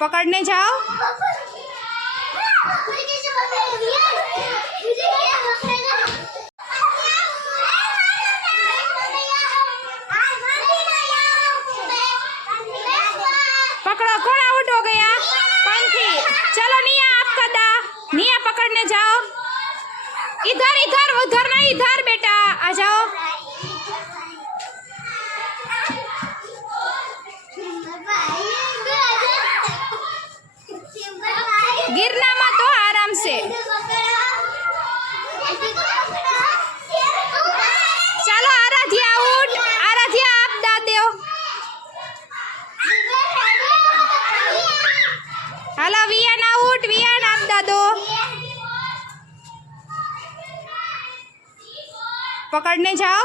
पकड़ने जाओ। पकड़ो, कौन आउट हो गया? पंथी। चलो निया, आपका दा। निया पकड़ने जाओ। इधर इधर, उधर नहीं, इधर बेटा आ जाओ। गिरना मत हो, आराम से। चलो आराध्या आउट। आराध्या आप दाद दो। Hello Viaan out. वियान आप दादो। पकड़ने जाओ।